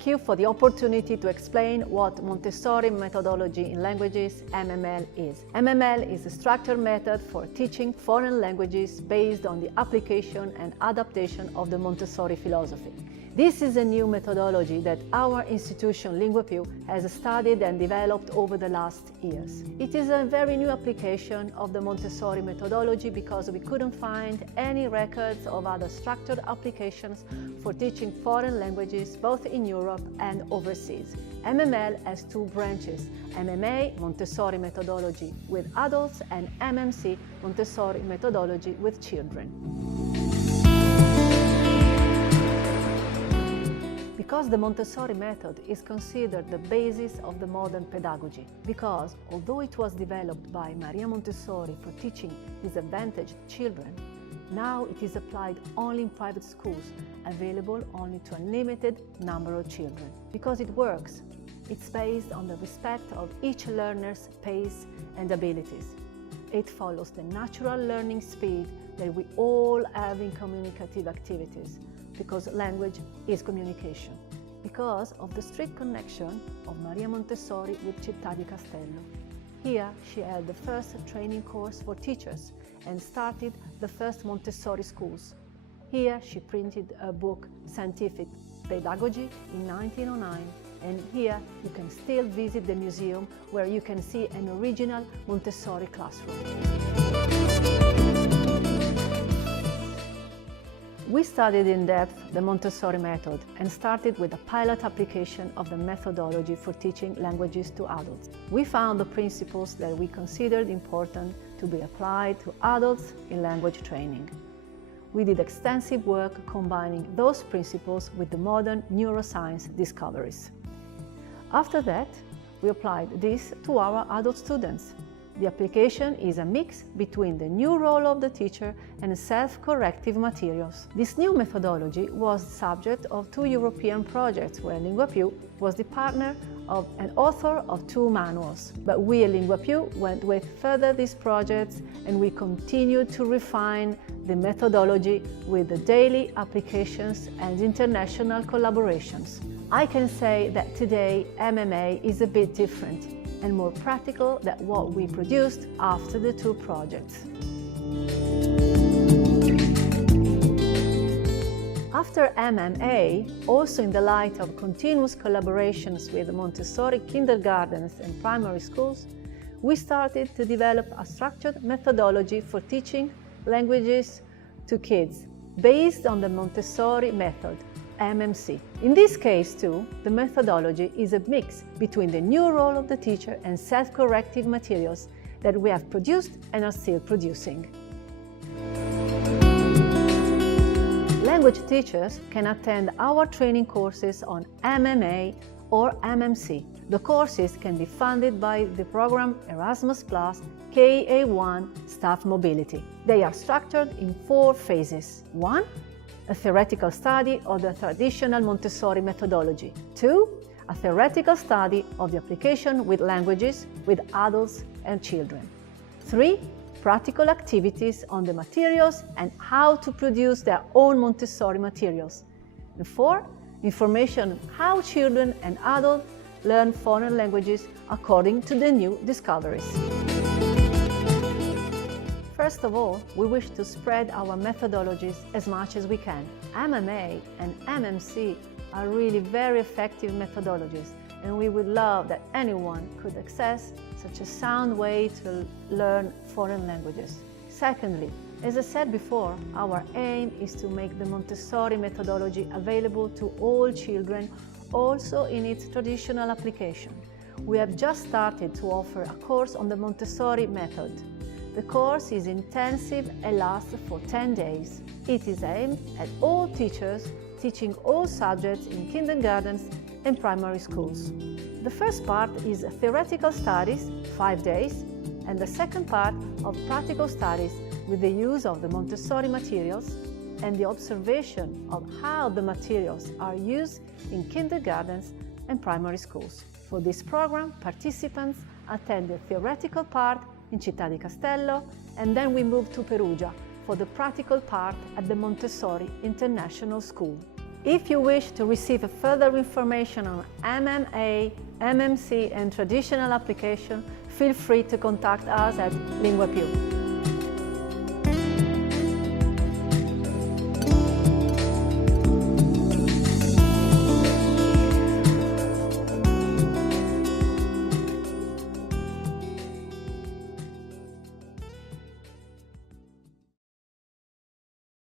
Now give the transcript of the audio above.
thank you for the opportunity to explain what Montessori methodology in languages MML is. MML is a structured method for teaching foreign languages based on the application and adaptation of the Montessori philosophy. This is a new methodology that our institution, Lingue has studied and developed over the last years. It is a very new application of the Montessori methodology because we couldn't find any records of other structured applications for teaching foreign languages both in Europe and overseas. MML has two branches, MMA, Montessori methodology with adults, and MMC, Montessori methodology with children. Because the Montessori method is considered the basis of the modern pedagogy, because although it was developed by Maria Montessori for teaching disadvantaged children, now it is applied only in private schools, available only to a limited number of children. Because it works, it's based on the respect of each learner's pace and abilities. It follows the natural learning speed that we all have in communicative activities, because language is communication. Because of the strict connection of Maria Montessori with Città di Castello. Here she held the first training course for teachers and started the first Montessori schools. Here she printed a book, Scientific Pedagogy, in 1909, and here you can still visit the museum where you can see an original Montessori classroom. We studied in depth the Montessori method and started with a pilot application of the methodology for teaching languages to adults. We found the principles that we considered important to be applied to adults in language training. We did extensive work combining those principles with the modern neuroscience discoveries. After that, we applied this to our adult students. The application is a mix between the new role of the teacher and self-corrective materials. This new methodology was the subject of two European projects where Lingue was the partner of an author of two manuals. But we at Lingue went with further these projects and we continued to refine the methodology with the daily applications and international collaborations. I can say that today MMA is a bit different and more practical than what we produced after the two projects. After MMA, also in the light of continuous collaborations with Montessori kindergartens and primary schools, we started to develop a structured methodology for teaching languages to kids based on the Montessori method, MMC. In this case too, the methodology is a mix between the new role of the teacher and self-corrective materials that we have produced and are still producing. Language teachers can attend our training courses on MMA or MMC. The courses can be funded by the program Erasmus KA1 Staff Mobility. They are structured in 4 phases. 1. A theoretical study of the traditional Montessori methodology. 2. A theoretical study of the application with languages with adults and children. 3. Practical activities on the materials and how to produce their own Montessori materials. And 4. Information on how children and adults learn foreign languages according to the new discoveries. First of all, we wish to spread our methodologies as much as we can. MMA and MMC are really very effective methodologies, and we would love that anyone could access such a sound way to learn foreign languages. Secondly, as I said before, our aim is to make the Montessori methodology available to all children, also in its traditional application. We have just started to offer a course on the Montessori method. The course is intensive and lasts for 10 days. It is aimed at all teachers teaching all subjects in kindergartens and primary schools. The first part is theoretical studies, 5 days, and the second part of practical studies with the use of the Montessori materials and the observation of how the materials are used in kindergartens and primary schools. For this program, participants attend the theoretical part in Città di Castello, and then we move to Perugia for the practical part at the Montessori International School. If you wish to receive further information on MMA, MMC and traditional application, feel free to contact us at Lingue.